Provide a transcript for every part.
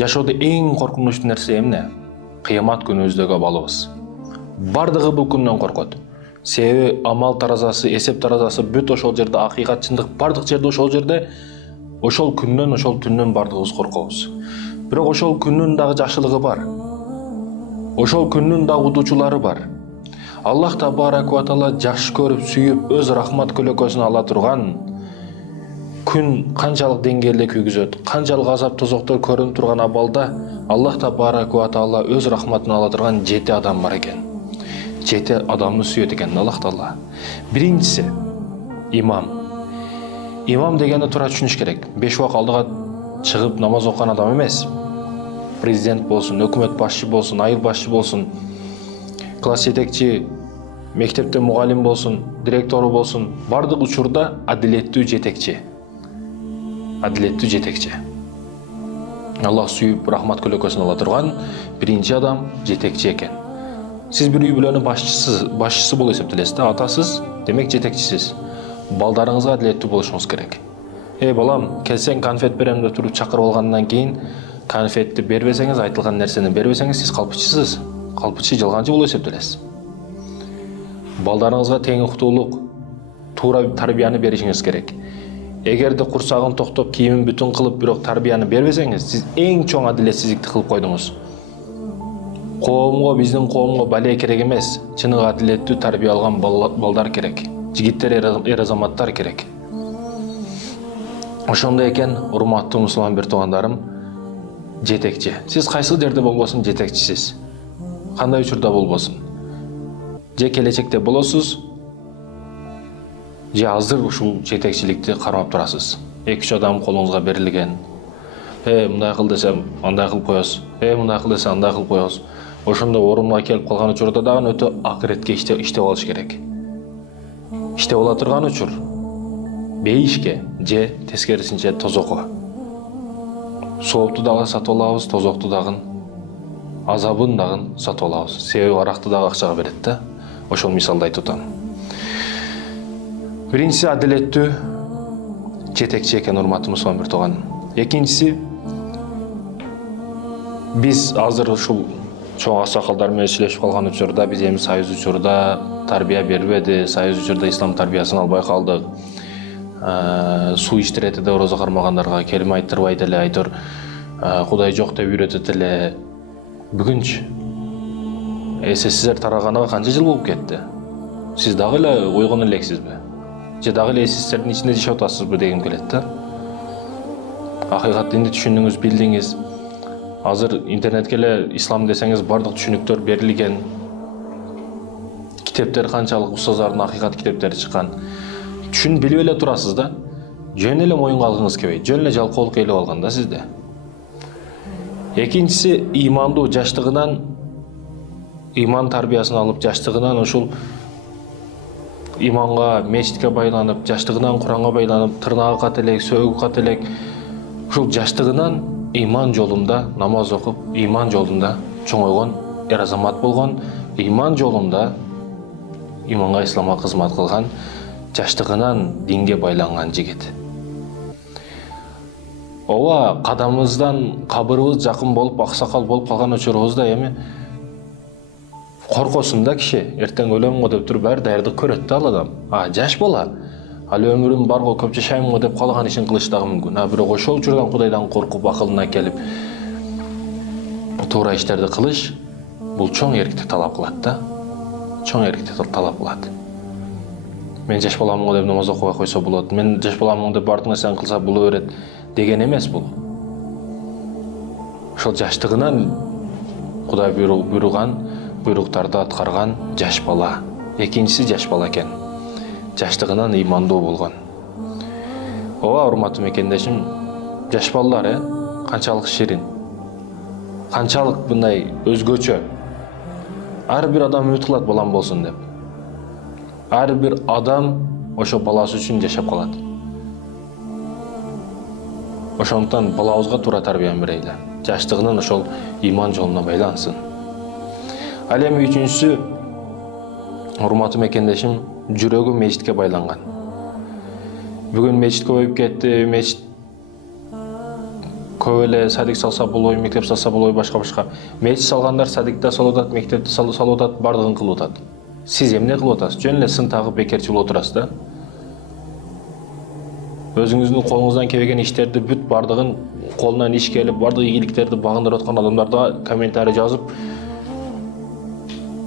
Жашоодо эң коркунучтуу нерсе эмне? Кыямат күнү өздөгө балыбыз. Бардыгы бул күндөн коркот. Себеби амал таразасы, эсеп таразасы бүт ошол жерде, акыйкат, чындык бардык жерде ошол жерде, ошол күндөн, ошол түндөн бардыгыбыз коркобуз. Бирок ошол күндүн дагы жакшылыгы бар. Ошол күндүн дагы удуучулары бар. Аллах табараку ва таала жакшы көрүп, сүйүп, өз рахмат көлөкөсүн ала турган күн канчалык деңгээлде күйгүзөт, канчалык азап тозоктор көрүнүп турган абалда Аллах табараку ва таала өз рахматын ала турган 7 адам бар экен. 7 адамды сүйөт экен Аллах таала. Биринчиси имам. Имам дегенди туура түшүнүш керек. 5 убак алдыга чыгып намаз окуган адам эмес. Президент болсун, өкмөт башчы болсун, айыл башчы болсун, класс жетекчи, мектепте мугалим болсун, директору болсун, бардык учурда адилеттүү жетекчи. Адилеттүү жетекчи. Аллах сүйүп, рахмат көлөкөсүн ала турган биринчи адам жетекчи экен. Сиз бир үй бүлөнүн башчысы болуп эсептелесиз да, атасыз, демек жетекчисиз. Балдарыңызга адилеттүү болушуңуз керек. Балам, келсең конфет берем деп туруп чакырып алгандан кийин конфетти бербесеңиз, айтылган нерсени бербесеңиз, сиз калпычысыз. Калпычы, жалганчы болуп эсептелесиз. Балдарыңызга тең уктуулук, туура тарбияны беришиңиз керек. Эгерде курсагын токтоп, кийимин бүтүн кылып, бирок тарбияны бербесеңиз, сиз эң чоң адилетсиздикти кылып койдуңуз. Коомго, биздин коомго бале керек эмес, чыныгы адилеттүү тарбия алган балдар керек. Жигиттер, эр азаматтар керек. Ошондой экен, урматтуу мусулман бир туугандарым, жетекчи. Сиз кайсы жерде болбосун жетекчисиз. Кандай учурда болбосун. Же келечекте болосуз, же азыр ушул жетекчиликти кармап турасыз. 2-3 адам колуңузга берилген. Мындай кыл десем, андай кылып коесуз. Мындай кыл десем, андай кылып коесуз. Ошондой орунга келип калган учурда дагы өтө акыретке иштеп алыш керек. Иштеп ала турган учур бейишке же тескерисинче тозокко. Соопту дагы сатып алабыз, тозокту дагы, азабын дагы сатып алабыз. Себеби аракты дагы акчага берет да. Ошол мисалды айтып атам. Биринчиси адилеттүү жетекчи экен, урматтуу мусулман бир тууган. Экинчиси, биз азыр ушул чоң аксакалдар менен сүйлөшүп калган учурда, биз эми союз учурда тарбия бербеди, союз учурда ислам тарбиясын албай калдык. Суу иштиретиде орозо кармагандарга келиме айттырбайт эле, айтор Кудай жок деп үйрөтөт эле. Бүгүнчү СССР тараганага канча жыл болуп кетти? Сиз дагы эле ойгон элексизби? Же дагы эле СССРдин ичинде жашап атасызбы дегим келет да. Акыйкат динди түшүндүңүз, билдиңиз. Азыр интернетке эле ислам десеңиз бардык түшүнүктөр берилген. Китептер канчалык устаздардын акыйкат китептери чыккан. Түшүнүп билип эле турасыз да. Жөн эле моюнга алгыңыз келбейт. Жөн эле жалкоолук ээлеп алган да сизде. Экинчиси, имандуу жаштыгынан, иман тарбиясын алып, жаштыгынан ушул иманга, мечитке байланып, жаштыгынан Куранга байланып, тырнагы кат элек, сөөгү кат элек, ушул жаштыгынан иман жолунда намаз окуп, иман жолунда чоңойгон эр азамат болгон, иман жолунда иманга, исламга кызмат кылган, жаштыгынан динге байланган жигит. Ооба, кадамыбыздан кабырыбыз жакын болуп, аксакал болуп калган учурубузда эми коркосун да киши, эртең өлөм го деп туруп баары даярдык көрөт да ал адам. Жаш бала, ал өмүрүм бар го, көп жашайм го деп калаган ишин кылыш дагы мүмкүн. Бирок ошол учурдан Кудайдан коркуп, акылына келип, туура иштерди кылыш, бул чоң эркти талап кылат да. Чоң эркти талап кылат. Мен жаш баламын го деп намаз окубай койсо болот. Мен жаш баламын деп бардык нерсени кылса боло берет деген эмес бул. Ошол жаштыгынан Кудай буйруган буйруктарды аткарган жаш бала. Экинчиси жаш бала экен. Жаштыгынан имандуу болгон. Ооба, урматтуу мекендешим, жаш балдар канчалык ширин, канчалык мындай өзгөчө. Ар бир адам үмүт кылат балам болсун деп. Ар бир адам ошо баласы үчүн жашап калат. Ошондуктан балабызга туура тарбияны берели. Жаштыгынан ошол иман жолуна байлансын. Ал эми үчүнчүсү, урматтуу мекендешим, жүрөгү мечитке байланган. Бүгүн мечит көбөйүп кетти, мечит көп эле садик салса болбойбу, мектеп салса болбойбу, башка. Мечит салгандар садикте салып атат, мектепте салып атат, бардыгын кылып атат. Сиз эмне кылып атасыз? Жөн эле сын тагып бекерчи болуп отурасыз да. Өзүңүздүн колуңуздан келбеген иштерди бүт бардыгын колунан иш келип, бардык ийгиликтерди багындырып аткан адамдарга комментарий жазып,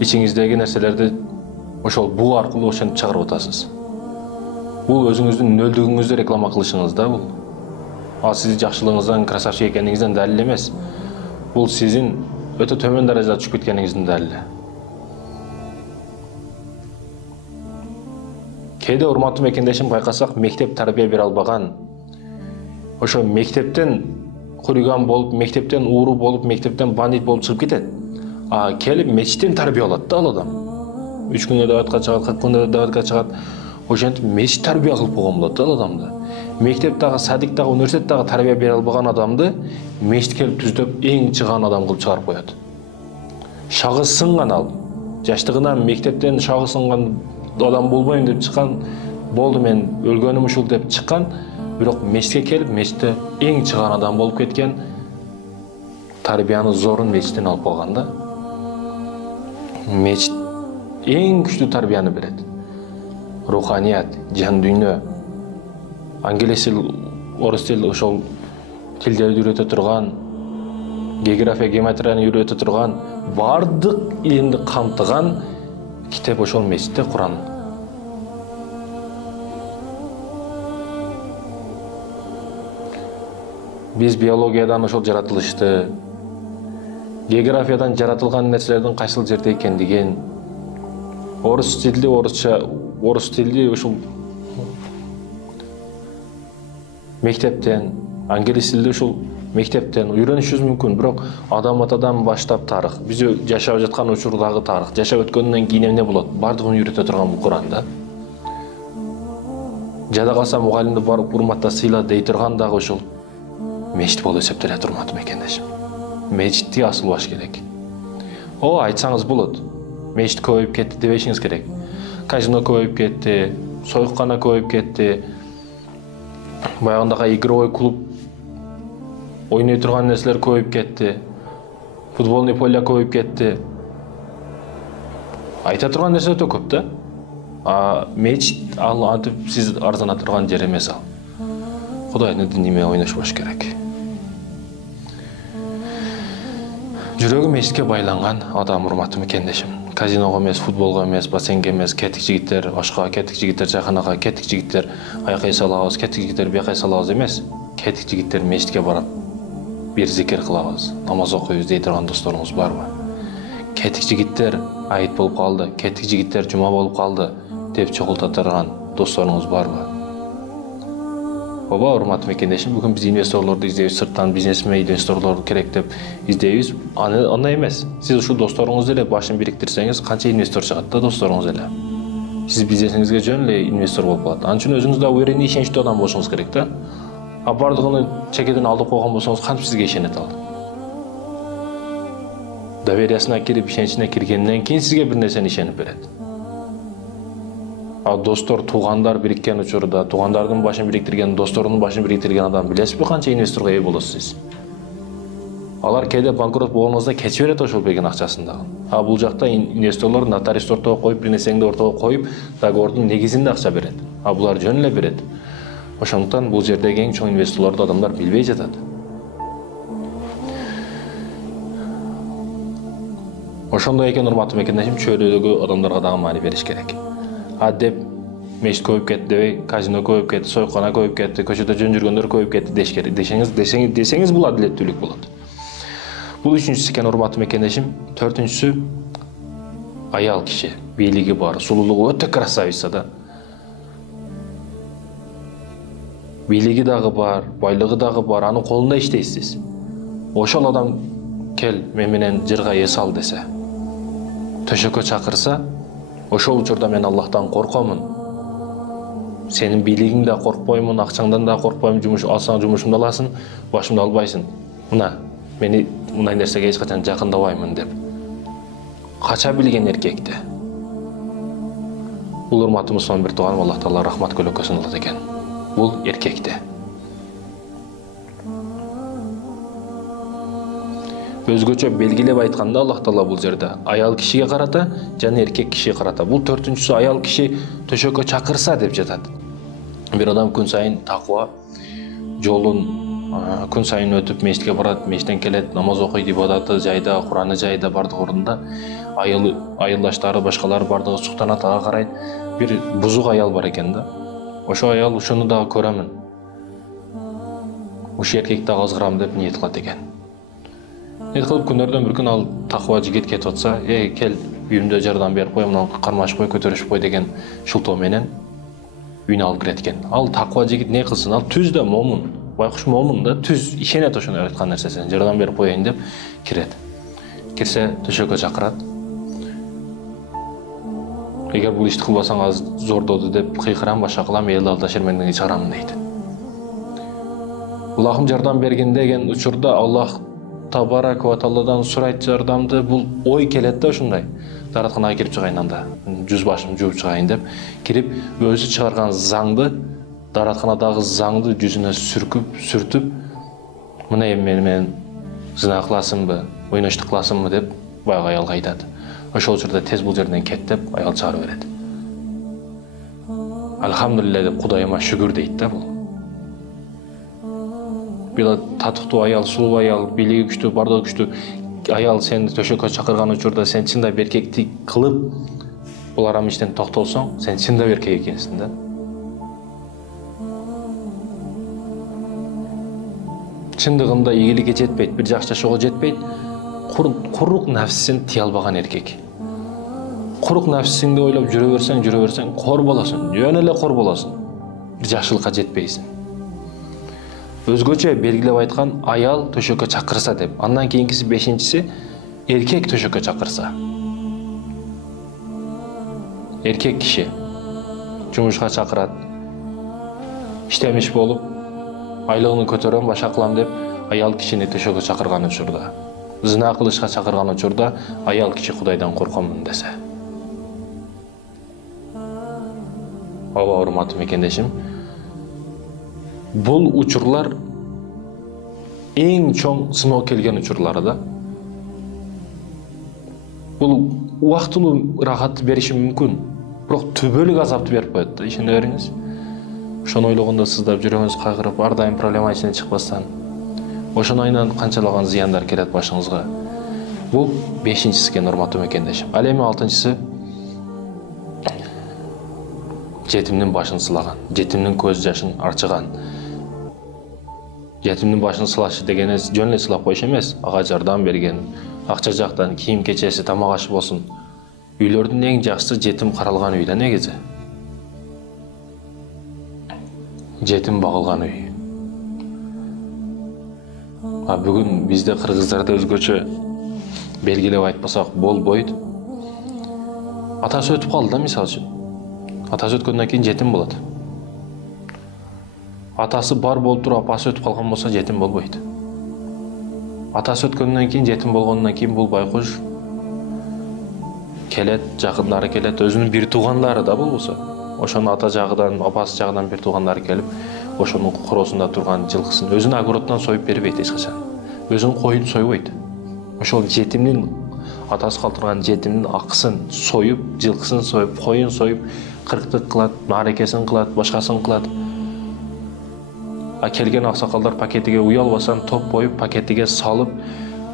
ичиңиздеги нерселерди ошол буу аркылуу ошентип чыгарып атасыз. Бул өзүңүздүн нөлдүгүңүздү реклама кылышыңыз да бул. Ал сиздин жакшылыгыңыздан, красавчик экениңизден далил эмес. Бул сиздин өтө төмөн даражада түшүп кеткениңиздин далили. Кээде урматтуу мекендешим байкасак, мектеп тарбия бере албаган, ошо мектептен хулиган болуп, мектептен ууру болуп, мектептен бандит болуп чыгып кетет. А келип мечиттен тарбия алат да ал адам. 3 күнгө дабатка чыгат, 40 күнгө дабатка чыгат. Ошентип мечит тарбия кылып койгон болот да ал адамды. Мектептагы, садиктагы, университеттагы тарбия бере албаган адамды мечит келип түздөп эң чыган адам кылып чыгарып коет. Шагы сынган ал. Жаштыгынан мектептен шагы сынган адам болбойм деп чыккан, болду мен өлгөнүм ушул деп чыккан, бирок мечитке келип, мечитте эң чыган адам болуп кеткен, тарбияны зорун мечиттен алып калган да. Мечит эң күчтүү тарбияны берет. Руханият, жан дүйнө, англис тил, орус тил, ошол тилдерди үйрөтө турган, география, геометрияны үйрөтө турган, бардык илимди камтыган китеп ошол мечитте Куран. Биз биологиядан ошол жаратылышты, географиядан жаратылган нерселердин кайсыл жерде экендигин, орус тилди ушул мектептен, англис тилди ушул мектептен үйрөнүшүбүз мүмкүн, бирок адам атадан баштап тарых, биз жашап жаткан учурдагы тарых, жашап өткөндөн кийин эмне болот, бардыгын үйрөтө турган бул Куран да. Жада калса мугалимди барып урматта сыйла дей турган дагы ушул мечит болуп эсептелет, урматтуу мекендешим. Мечитти асылбаш керек. Айтсаңыз болот. Мечит көбөйүп кетти дебешиңиз керек. Казино көбөйүп кетти, союккана көбөйүп кетти. Баягындагы игровой клуб ойной турган нерселер көбөйүп кетти. Футболный поле көбөйүп кетти. Айта турган нерсе өтө көп да. Мечит ал антип сиз арзана турган жер эмес ал. Кудайдын динине ойношпош керек. Жүрөгү мечитке байланган адам, урматтуу мекендешим. Казиного эмес, футболго эмес, бассейнге эмес, кетик жигиттер ашка, кетик жигиттер чайханага, кетик жигиттер айкай салабыз, кетик жигиттер бияқай салабыз эмес. Кетик жигиттер мечитке барып бир зикир кылабыз, намаз окуйбуз дей турган досторуңуз барбы? Кетик жигиттер айыт болуп калды, кетик жигиттер жума болуп калды деп чогулта турган досторуңуз барбы? Урматтуу мекендешим, бүгүн биз инвесторлорду издейбиз, сырттан бизнесмен инвесторлор керек деп издейбиз. Андай эмес. Сиз ушул досторуңуз эле башын бириктирсеңиз, канча инвестор чыгат да досторуңуз эле. Сиз бизнесиңизге жөн эле инвестор болуп калат. Анын үчүн өзүңүз да уверенный, ишеничтүү адам болушуңуз керек да. Бардыгын чекеден алдып койгон болсоңуз, кантип сизге ишенет ал? Довериясына кирип, ишеничине киргенден кийин сизге бир нерсени ишенип берет. Достор, туугандар бириккен учурда, туугандардын башын бириктирген, досторунун башын бириктирген адам билесизби канча инвесторго ээ болосуз? Алар кээде банкрот болгонуңузда кечип берет ошол берген акчасын дагы. Бул жакта инвесторлор нотариус ортого коюп, бир нерсеңди ортого коюп, договордун негизинде акча берет. Булар жөн эле берет. Ошондуктан бул жердеги эң чоң инвесторлорду адамдар билбей жатат. Ошондой экен, урматтуу мекендешим, чөйрөдөгү адамдарга дагы маани бериш керек. Деп мечит көбөйүп кетти дебей, казино көбөйүп кетти, союккана көбөйүп кетти, көчөдө жөн жүргөндөр көбөйүп кетти деш керек. Десеңиз бул адилеттүүлүк болот. Бул үчүнчүсү экен, урматтуу мекендешим. Төртүнчүсү аял киши, бийлиги бар, сулуулугу өтө красавица да. Бийлиги дагы бар, байлыгы дагы бар, анын колунда иштейсиз. Ошол адам кел мен менен жырга эс ал десе, төшөккө чакырса, ошол учурда мен Аллахтан коркомун. Сенин бийлигиңден да коркпоймун, акчаңдан да коркпойм, алсаң жумушумду аласың, башымды албайсың. Мени мындай нерсеге эч качан жакындабаймын деп кача билген эркекти. Бул урматтуу мусулман бир тууганым, Аллах Таала рахмат көлөкөсүн алат экен. Бул эркекти. Өзгөчө белгилеп айтканда Аллах Таала бул жерде аял кишиге карата жана эркек кишиге карата. Бул төртүнчүсү аял киши төшөккө чакырса деп жатат. Бир адам күн сайын таква жолун күн сайын өтүп мешитке барат, мешиттен келет, намаз окуйт, ибадаты жайда, Кураны жайда, бардык орунда. Айылдаштары, башкалары бардыгы суктанат, ага карайт. Бир бузук аял бар экен да. Ошо аял ушуну дагы көрөмүн. Ушу эркекти дагы ызгырам деп ниет кылат экен. Ниет кылып күндөрдөн бир күн ал таква жигит кетип атса, кел үйүмдө жардам берип кой, мына кармашып кой, көтөрүшүп кой деген шылтоо менен үйүнө алып кирет экен. Ал таква жигит не кылсын? Ал түз да момун, байкуш момун да, түз ишенет ошону айткан нерсесине. Жардам берип коеюн деп кирет. Кирсе төшөккө чакырат. Эгер бул ишти кылбасаң азыр зордоду деп кыйкырам, башка кылам, эл алдында шермендеге чыгарам дейт. Аллахым жардам берген деген учурда Аллах Табарак ва Таалладан сурайт жардамды. Бул ой келет да ушундай. Даратканага кирип чыгайын анда, жүз башымды жууп чыгайын деп кирип, өзү чыгарган заңды, даратканадагы заңды жүзүнө сүртүп, мына эми менен зына кыласыңбы, ойноштук кыласыңбы деп баягы аялга айтат. Ошол учурда тез бул жерден кет деп аял чыгарып берет. Алхамдулилля деп Кудайыма шүгүр дейт да бул. Бул татыктуу аял, сулуу аял, бийлиги күчтүү, бардыгы күчтүү аял сени төшөккө чакырган учурда сен чында эркектик кылып, бул арам иштен токтолсоң, сен чында эркек экенсиң да. Чындыгында ийгиликке жетпейт, бир жакшы жашоого жетпейт. Курук нафсин тие албаган эркек. Курук нафсиңди ойлоп жүрө берсең, кор болосуң, жөн эле кор болосуң. Бир жакшылыкка жетпейсиң. Өзгөчө белгилеп айткан аял төшөккө чакырса деп. Андан кийинкиси бешинчиси эркек төшөккө чакырса. Эркек киши жумушка чакырат. Иштемиш болуп, айлыгын көтөрөм, башка кылам деп аял кишини төшөккө чакырган учурда, зына кылышка чакырган учурда аял киши Кудайдан коркомун десе. Ооба, урматтуу мекендешим. Бул учурлар эң чоң сыноо келген учурлары да. Бул убактылуу рахат бериши мүмкүн, бирок түбөлүк азапты берип коет да, ишене бериңиз. Ошону ойлогондо сыздап, жүрөгүңүз кайгырып, ар дайым проблема ичинен чыкпастан, ошону айынан канчалаган зыяндар келет башыңызга. Бул бешинчиси экен, урматтуу мекендешим. Ал эми алтынчысы жетимдин башын сылаган, жетимдин көз жашын арчыган. Жетимдин башын сылашы дегени жөн эле сылап коюш эмес, ага жардам берген, акча жактан кийим кечеси, тамак ашы болсун. Үйлөрдүн эң жакшысы жетим каралган үй да негизи. Жетим багылган үй. Бүгүн бизде кыргыздарда өзгөчө белгилеп айтпасак болбойт. Атасы өтүп калды да, мисалы үчүн. Атасы өткөндөн кийин жетим болот. Атасы бар болуп туруп, апасы өтүп калган болсо жетим болбойт. Атасы өткөндөн кийин, жетим болгондон кийин бул байкуш келет, жакындары келет, өзүнүн бир туугандары да болбосо. Ошонун ата жагынан, апасы жагынан бир туугандары келип, ошонун короосунда турган жылкысын өзүнүн огородунан союп бербейт эч качан. Өзүнүн коюн сойбойт. Ошол жетимдин, атасы калтырган жетимдин акысын союп, жылкысын союп, коюн союп, кырктык кылат, маарекесин кылат, башкасын кылат. Келген аксакалдар пакетиге уялбасан топ коюп, пакетиге салып,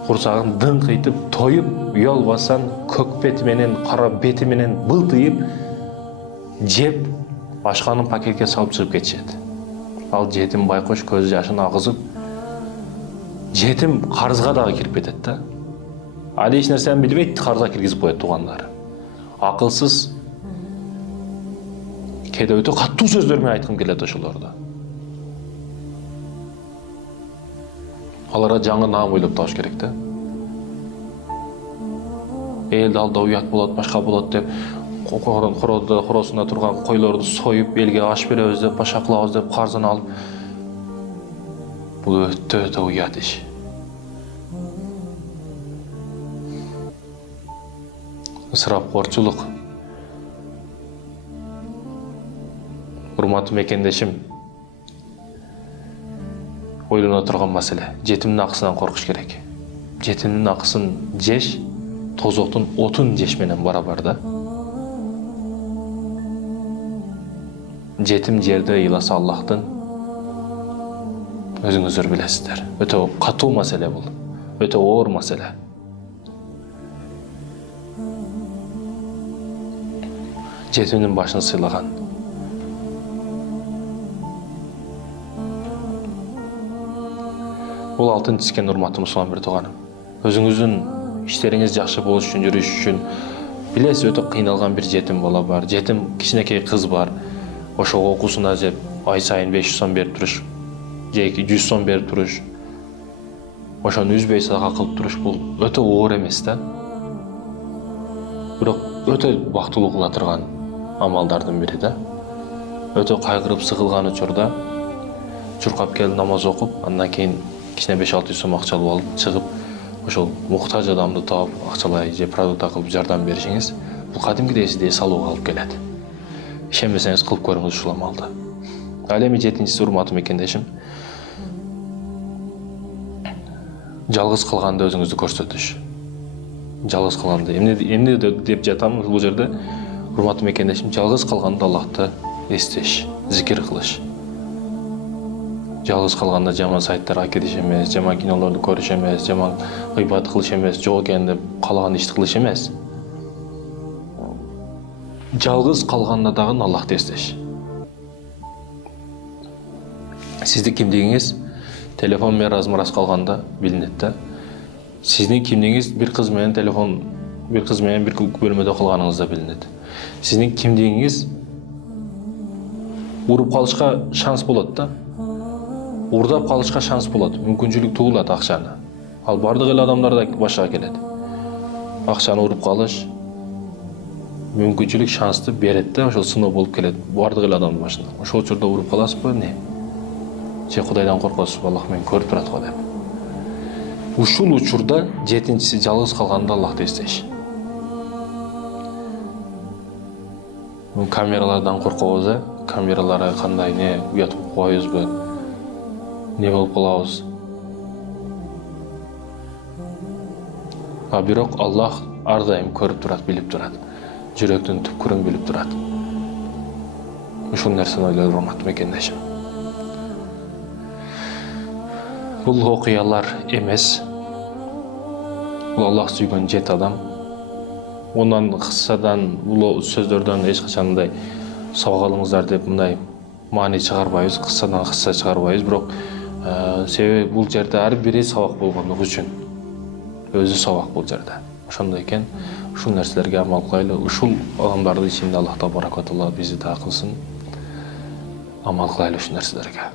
курсагын дыңкыйтып, тоюп, уялбасан көк бети менен, кара бети менен былтыйып, жеп, башканын пакетке салып чыгып кетишет. Ал жетим байкош көз жашын агызып, жетим карызга дагы кирип кетет да. Ал эч нерсени билбейт, карызга киргизип коет туугандары. Акылсыз, кээде өтө каттуу сөздөр менен айткым келет ошолорду. Аларга жаңы наам ойлоп табыш керек да. Элди алда уят болот, башка болот деп, короосунда турган койлорду союп, элге аш беребиз деп, башка кылабыз деп карзын алып. Бул өтө уят иш. Ысырапкорчулук. Урматтуу мекендешим, ойлоно турган маселе. Жетимдин акысынан коркуш керек. жетимдин акысын жеш тозоктун отун жеш менен барабар да. Жетим жерде ыйласа Аллахтын, өзүңүздөр билесиздер. Өтө катуу маселе бул. Өтө оор маселе. Жетимдин башын сыйлаган. Бул алтын тискен урматтуу мусулман бир тууганым. Өзүңүздүн иштериңиз жакшы болуш үчүн, жүрүш үчүн билесиз, өтө кыйналган бир жетим бала бар. Жетим кичинекей кыз бар. Ошого окуусуна жеп ай сайын 500 сом берип туруш, же 100 сом берип туруш. Ошону үзбөй садака кылып туруш бул өтө оор эмес да. Бирок өтө бактылуу кыла турган амалдардын бири да. Өтө кайгырып сыгылган учурда чуркап келип намаз окуп, андан кийин кичине 500-600 сом акча алып чыгып, ошол муктаж адамды таап акчалай же продукт кылып жардам беришиңиз бул кадимгидей сизди эс алууга алып келет. Ишенбесеңиз кылып көрүңүз ушул амалды. Ал эми жетинчиси урматтуу мекендешим, жалгыз калганда өзүңүздү көрсөтүш. Жалгыз калганда эмне деп жатам бул жерде? Урматтуу мекендешим, жалгыз калганда Аллахты эстеш, зикир кылыш. Жалгыз калганда жаман сайттарга кириш эмес, жаман кинолорду көрүш эмес, жаман гыйбат кылыш эмес, жок экен деп каалаган ишти кылыш эмес. Жалгыз калганда дагы Аллахты эстеш. Сиздин кимдигиңиз телефон менен размарас калганда билинет да. Сиздин кимдигиңиз бир кыз менен бир бөлмөдө калганыңызда билинет. Сиздин кимдигиңиз уруп калышка шанс болот да. Урдап калышка шанс болот, мүмкүнчүлүк туулат акчаны. Ал бардык эле адамдарда башка келет. Акчаны уруп калыш мүмкүнчүлүк шансты берет да, ошол сыноо болуп келет бардык эле адамдын башында. Ошол учурда уруп каласызбы, не? Же Кудайдан коркосузбу, Аллах мени көрүп турат го деп. Ушул учурда жетинчиси жалгыз калганда Аллахты эстеш. Камералардан коркобуз, камералары кандай, не уят болуп коебузбу? Не болуп калабыз? Бирок Аллах ар дайым көрүп турат, билип турат. Жүрөктүн түпкүрүн билип турат. Ушул нерсени ойлоп урматтуу мекендешим. Бул окуялар эмес. Бул Аллах сүйгөн жет адам. Ондан кыссадан, бул сөздөрдөн эч качандай сабак алыңыздар деп мындай маани чыгарбайбыз, кыссадан кысса чыгарбайбыз, бирок себеби бул жерде ар бири сабак болгондугу үчүн. Өзү сабак бул жерде. Ошондой экен, ушул нерселерге амал кылайлы. Ушул адамдардын ичинде Аллах Табарак ва Таала бизди да кылсын. Амал кылайлы ушул нерселерге.